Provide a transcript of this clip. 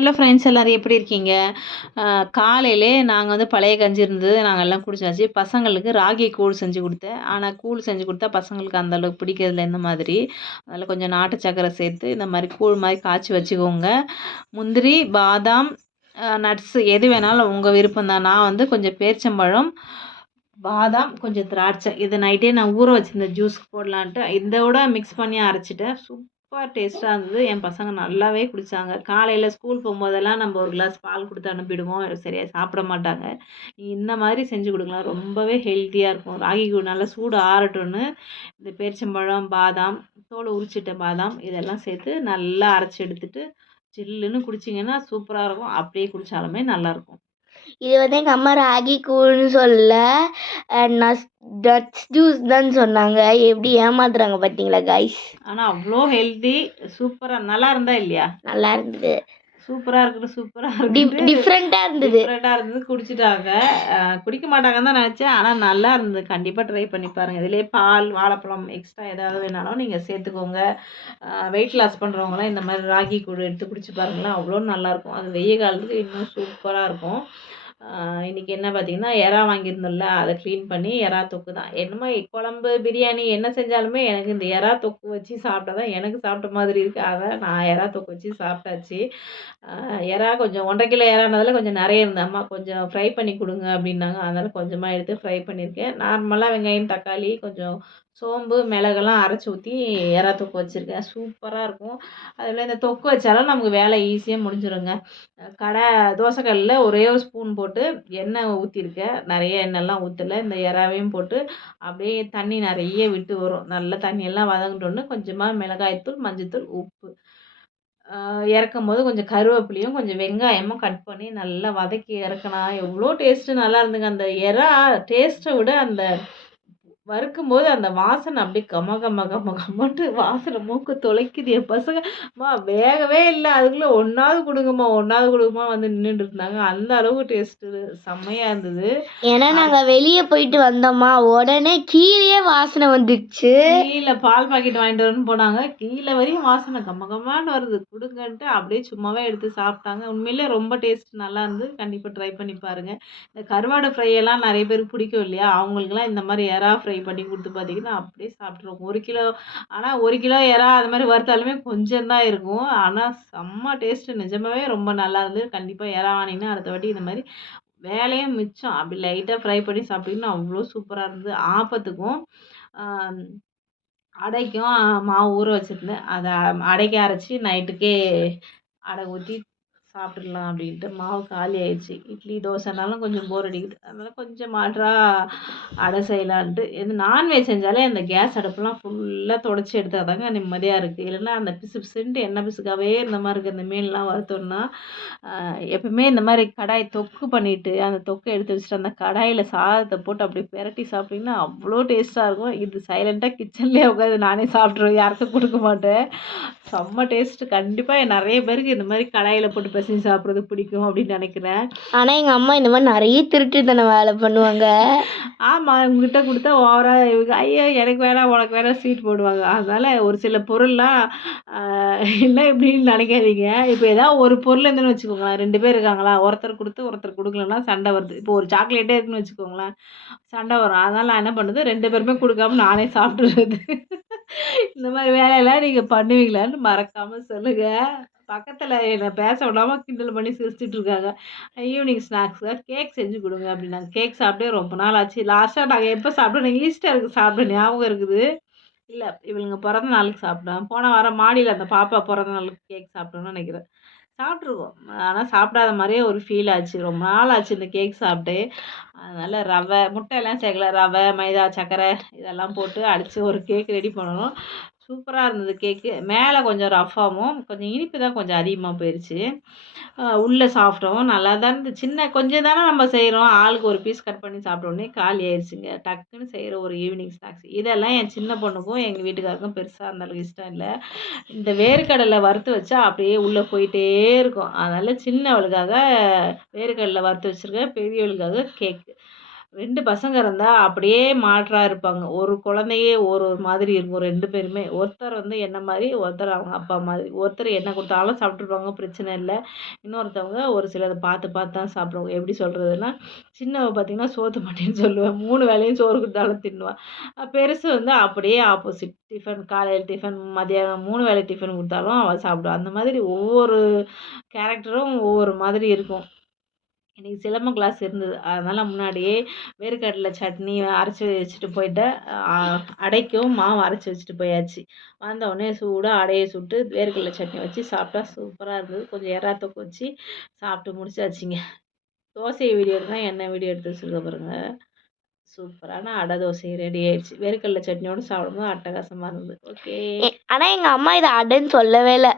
Hello friends, எல்லாரும் எப்படி இருக்கீங்க? காலையிலே நாங்கள் பழைய கஞ்சி இருந்தது, நாங்கள் எல்லாம் குடிச்சாச்சு. பசங்களுக்கு ராகி கூழ் செஞ்சு கொடுத்தேன். ஆனால் கூழ் செஞ்சு கொடுத்தா பசங்களுக்கு அந்த அளவுக்கு பிடிக்கிறதில்ல இந்த மாதிரி. அதில் கொஞ்சம் நாட்டு சர்க்கரை சேர்த்து இந்த மாதிரி கூழ் மாதிரி காய்ச்சி வச்சுக்கோங்க. முந்திரி, பாதாம், நட்ஸு எது வேணாலும் உங்கள் விருப்பம் தான். நான் கொஞ்சம் பேரிச்சம்பழம், பாதாம், கொஞ்சம் திராட்சை இதை நைட்டே நான் ஊற வச்சுருந்தேன் ஜூஸ்க்கு போடலான்ட்டு. இதோட மிக்ஸ் பண்ணி அரைச்சிட்டேன். சூப்பர் டேஸ்ட்டாக இருந்தது. என் பசங்க நல்லாவே குடித்தாங்க. காலையில் ஸ்கூல் போகும்போதெல்லாம் நம்ம ஒரு கிளாஸ் பால் கொடுத்து அனுப்பிடுவோம், சரியாக சாப்பிட மாட்டாங்க. இந்த மாதிரி செஞ்சு கொடுக்கலாம், ரொம்பவே ஹெல்த்தியாக இருக்கும். ராகி கூழ் நல்லா சூடு ஆறட்டும்னு இந்த பேரிச்சம்பழம், பாதாம், தோலை உரிச்சிட்ட பாதாம் இதெல்லாம் சேர்த்து நல்லா அரைச்சி எடுத்துட்டு ஜில்லுன்னு குடிச்சிங்கன்னா சூப்பராக இருக்கும். அப்படியே குடித்தாலுமே நல்லாயிருக்கும். இது எங்கள் அம்மா ராகி கூழ்னு சொல்ல நட்ஸ் ஜூஸ் தான் சொன்னாங்க. எப்படி ஏமாத்துறாங்க பார்த்தீங்களா கைஸ்? ஆனால் அவ்வளோ ஹெல்த்தி, சூப்பராக நல்லா இருந்தா இல்லையா? நல்லா இருந்தது. சூப்பராக இருக்குது, சூப்பராக இருக்குது, டிஃப்ரெண்ட்டாக இருந்தது. குடிச்சிட்டாங்க. குடிக்க மாட்டாங்கன்னு தான் நினச்சேன், ஆனால் நல்லா இருந்தது. கண்டிப்பாக ட்ரை பண்ணி பாருங்கள். இதிலே பால், வாழைப்பழம் எக்ஸ்ட்ரா ஏதாவது வேணாலும் நீங்கள் சேர்த்துக்கோங்க. வெயிட் லாஸ் பண்ணுறவங்களாம் இந்த மாதிரி ராகி கூழ் எடுத்து குடிச்சு பாருங்களேன், அவ்வளோ நல்லாயிருக்கும். அது வெய்ய காலத்துக்கு இன்னும் சூப்பராக இருக்கும். இன்றைக்கி என்ன பார்த்திங்கன்னா, எறா வாங்கியிருந்தோம்ல, அதை க்ளீன் பண்ணி எறா தொக்கு தான். என்னமோ குழம்பு, பிரியாணி என்ன செஞ்சாலுமே எனக்கு இந்த எறா தொக்கு வச்சு சாப்பிட்டா தான் எனக்கு சாப்பிட்ட மாதிரி இருக்குது. அதான் நான் எறா தொக்கு வச்சு சாப்பிட்டாச்சு. எறா கொஞ்சம் 1.5 கிலோ எறானதில் கொஞ்சம் நிறைய இருந்தது. அம்மா கொஞ்சம் ஃப்ரை பண்ணி கொடுங்க அப்படின்னாங்க. அதனால் கொஞ்சமாக எடுத்து ஃப்ரை பண்ணியிருக்கேன். நார்மலாக வெங்காயம், தக்காளி, கொஞ்சம் சோம்பு, மிளகெல்லாம் அரைச்சி ஊற்றி எறா தொக்கு வச்சுருக்கேன். சூப்பராக இருக்கும். அதில் இந்த தொக்கு வச்சாலும் நமக்கு வேலை ஈஸியாக முடிஞ்சிடுங்க. தோசைக்கல்லில் ஒரே ஒரு ஸ்பூன் போட்டு எண்ணெய் ஊற்றிருக்கேன். நிறைய எண்ணெய்லாம் ஊற்றலை. இந்த எறாவையும் போட்டு அப்படியே தண்ணி நிறைய விட்டு வரும். நல்லா தண்ணியெல்லாம் வதங்கிட்டோன்னு கொஞ்சமாக மிளகாய்த்தூள், மஞ்சத்தூள், உப்பு, இறக்கும் போது கொஞ்சம் கருவேப்பிலையும் கொஞ்சம் வெங்காயமும் கட் பண்ணி நல்லா வதக்கி இறக்குனா எவ்வளோ டேஸ்ட்டு நல்லா இருந்துங்க. அந்த எறா டேஸ்ட்டை விட அந்த வறுக்கும்போது அந்த வாசனை அப்படியே கம கம கம கமன்ட்டு வாசனை மூக்கு தொலைக்குது. என் பசங்க அம்மா வேகவே இல்லை, அதுக்குள்ளே ஒன்றாவது கொடுங்கம்மா, ஒன்றாவது கொடுங்கம்மா நின்றுட்டு இருந்தாங்க. அந்த அளவுக்கு டேஸ்ட்டு செம்மையாக இருந்தது. ஏன்னா நாங்கள் வெளியே போயிட்டு வந்தோம்மா, உடனே கீழே வாசனை வந்துடுச்சு. கீழே பால் பாக்கெட் வாங்கிட்டு வரணும்னு போனாங்க, கீழே வரையும் வாசனை கம்ம கம்மான்னு வருது, கொடுங்கன்ட்டு அப்படியே சும்மாவே எடுத்து சாப்பிட்டாங்க. உண்மையிலே ரொம்ப டேஸ்ட் நல்லா இருந்து. கண்டிப்பாக ட்ரை பண்ணி பாருங்கள். இந்த கருவாடு ஃப்ரை எல்லாம் நிறைய பேருக்கு பிடிக்கும் இல்லையா? அவங்களுக்குலாம் இந்த மாதிரி எறா ஃப்ரை பண்ணி கொடுத்து பார்த்தீங்கன்னா அப்படியே சாப்பிட்ருவோம். 1 கிலோ, ஆனால் 1 கிலோ எறா அது மாதிரி வறுத்தாலுமே கொஞ்சம் தான் இருக்கும். ஆனால் செம்ம டேஸ்ட்டு, நிஜமாவே ரொம்ப நல்லா இருந்தது. கண்டிப்பாக எறா வாங்கினீங்கன்னா அடுத்த வாட்டி இந்த மாதிரி வேலையும் மிச்சம். அப்படி லைட்டாக ஃப்ரை பண்ணி சாப்பிட்டிங்கன்னா அவ்வளோ சூப்பராக இருந்தது. ஆப்பத்துக்கும் அடைக்கும் மாவு ஊற வச்சுருந்தேன். அதை அடைக்க அரைச்சி நைட்டுக்கே அடை ஊற்றி சாப்பிட்டுடலாம் அப்படின்ட்டு. மாவு காலி ஆயிடுச்சு. இட்லி, தோசைனாலும் கொஞ்சம் போர் அடிக்குது. அதனால் கொஞ்சம் மாற்றா அடை செய்யலான்ட்டு. இது நான்வெஜ் செஞ்சாலே அந்த கேஸ் அடுப்பெல்லாம் ஃபுல்லாக தொடச்சி எடுத்தால் தாங்க நிம்மதியாக இருக்குது. இல்லைன்னா அந்த பிசு பிசுன்ட்டு எண்ணெய் பிசுக்காகவே இருந்த மாதிரி இருக்குது. அந்த மீன்லாம் வறுத்தோம்னா எப்பவுமே இந்த மாதிரி கடாய் தொக்கு பண்ணிவிட்டு அந்த தொக்கை எடுத்து வச்சுட்டு அந்த கடாயில் சாதத்தை போட்டு அப்படியே பெரட்டி சாப்பிட்டிங்கன்னா அவ்வளோ டேஸ்ட்டாக இருக்கும். இது சைலண்ட்டாக கிச்சன்லேயே உட்காந்து நானே சாப்பிட்ருவேன், யாருக்கும் கொடுக்க மாட்டேன். செம்ம டேஸ்ட்டு. கண்டிப்பாக நிறைய பேருக்கு இந்த மாதிரி கடாயில் போட்டு பிசைஞ்சு சாப்பிட்றது பிடிக்கும் அப்படின்னு நினைக்கிறேன். ஆனால் எங்கள் அம்மா இந்த மாதிரி நிறைய திருட்டுத்தன வேலை பண்ணுவாங்க. ஆமாம், உங்ககிட்ட கொடுத்தா ஓவராக இவங்க ஐயோ எனக்கு வேணாம் உனக்கு வேணாம் ஸ்வீட் போடுவாங்க. அதனால் ஒரு சில பொருள்லாம் என்ன இப்படின்னு நினைக்காதீங்க. இப்போ ஏதாவது ஒரு பொருள் இருந்துன்னு வச்சுக்கோங்களேன், 2 பேர் இருக்காங்களா, ஒருத்தர் கொடுத்து ஒருத்தர் கொடுக்கலன்னா சண்டை வருது. இப்போ ஒரு சாக்லேட்டே இருக்குன்னு வச்சுக்கோங்களேன், சண்டை வரும். அதனால் நான் என்ன பண்ணுறது, 2 பேருமே கொடுக்காம நானே சாப்பிட்றது. இந்த மாதிரி வேலையெல்லாம் நீங்கள் பண்ணுவீங்களான்னு மறக்காமல் சொல்லுங்கள். பக்கத்தில் என்னை பேச விடாமல் கிண்டல் பண்ணி சிரிச்சிட்டு இருக்காங்க. ஈவினிங் ஸ்நாக்ஸுக்கு கேக் செஞ்சு கொடுங்க அப்படின்னாங்க. கேக் சாப்பிட்டே ரொம்ப நாள் ஆச்சு. லாஸ்ட்டாக நாங்கள் எப்போ சாப்பிட்டோம், ஈஸ்டருக்கு சாப்பிட்ட ஞாபகம் இருக்குது. இல்லை, இவளுங்க பிறந்த நாளுக்கு சாப்பிட்டோம். போன வாரம் மாடியில் அந்த பாப்பா பிறந்த நாளுக்கு கேக் சாப்பிட்டோன்னு நினைக்கிறேன். சாப்பிட்ருக்கோம், ஆனால் சாப்பிடாத மாதிரியே ஒரு ஃபீல் ஆச்சு. ரொம்ப நாள் ஆச்சு இந்த கேக் சாப்பிட்டு. அதனால் ரவை, முட்டையெல்லாம் சேர்க்கல, ரவை, மைதா, சர்க்கரை இதெல்லாம் போட்டு அடித்து ஒரு கேக் ரெடி பண்ணணும். சூப்பராக இருந்தது கேக்கு. மேலே கொஞ்சம் ரஃப்பாகவும் கொஞ்சம் இனிப்பு தான் கொஞ்சம் அதிகமாக போயிடுச்சு. உள்ளே சாஃப்டாகவும் நல்லா தான் இருந்துச்சு. கொஞ்சம் தானே நம்ம செய்கிறோம், ஆளுக்கு ஒரு பீஸ் கட் பண்ணி சாப்பிட்ட உடனே காலி ஆயிடுச்சுங்க. டக்குன்னு செய்கிற ஒரு ஈவினிங் ஸ்நாக்ஸ் இதெல்லாம் என் சின்ன பொண்ணுக்கும் எங்கள் வீட்டுக்காருக்கும் பெருசாக அந்தளவுக்கு இஷ்டம் இல்லை. இந்த வேர்க்கடலை வறுத்து வச்சா அப்படியே உள்ளே போயிட்டே இருக்கும். அதனால் சின்னவளுக்காக வேர்க்கடலை வறுத்து வச்சுருக்கேன், பெரியவளுக்காக கேக்கு. 2 பசங்க இருந்தா அப்படியே மாற்றா இருப்பாங்க. ஒரு குழந்தையே ஒரு ஒரு மாதிரி இருக்கும் 2 பேருமே. ஒருத்தர் வந்து என்ன மாரி, ஒருத்தர் அவங்க அப்பா மாதிரி. ஒருத்தர் என்ன குடுத்தாலும் சாப்பிட்டுருப்பாங்க, பிரச்சனை இல்ல. இன்னொருத்தவங்க ஒரு சிலத பார்த்து பார்த்து தான் சாப்பிடுவாங்க. எப்படி சொல்றதுன்னா, சின்னவ பார்த்தீங்கன்னா, சோத்து பாட்டின்னு சொல்லுவேன். 3 வேளையும் சோறு குடுத்தாலும் தின்னுவா. பெருசு வந்து அப்படியே ஆப்போசிட். டிஃபன் காலையில டிஃபன், மதியானம் 3 வேளை டிஃபன் குடுத்தாலும் அவ சாப்பிடுவா. அந்த மாதிரி ஒவ்வொரு கேரக்டரும் ஒவ்வொரு மாதிரி இருக்கும். இன்னைக்கு சிலம்பம் கிளாஸ் இருந்தது. அதனால முன்னாடியே வேர்க்கடலை சட்னி அரைச்சு வச்சுட்டு போயிட்டேன். அ அடைக்கும் மாவு அரைச்சு வச்சுட்டு போயாச்சு. வந்தவுடனே சூடா அடைய சுட்டு வேர்க்கடலை சட்னி வச்சு சாப்பிட்டா சூப்பரா இருந்தது. கொஞ்சம் எறா தொக்கு வச்சு சாப்பிட்டு முடிச்சாச்சுங்க. தோசை வீடியோ எடுத்தா என்ன வீடியோ எடுத்து வச்சிருக்க பாருங்க. சூப்பரான அடை தோசை ரெடி ஆயிடுச்சு. வேர்க்கடலை சட்னியோட சாப்பிடும்போது அட்டகாசமா இருந்தது. ஓகே. ஆனா எங்க அம்மா இத அடன்னு சொல்லவே இல்ல.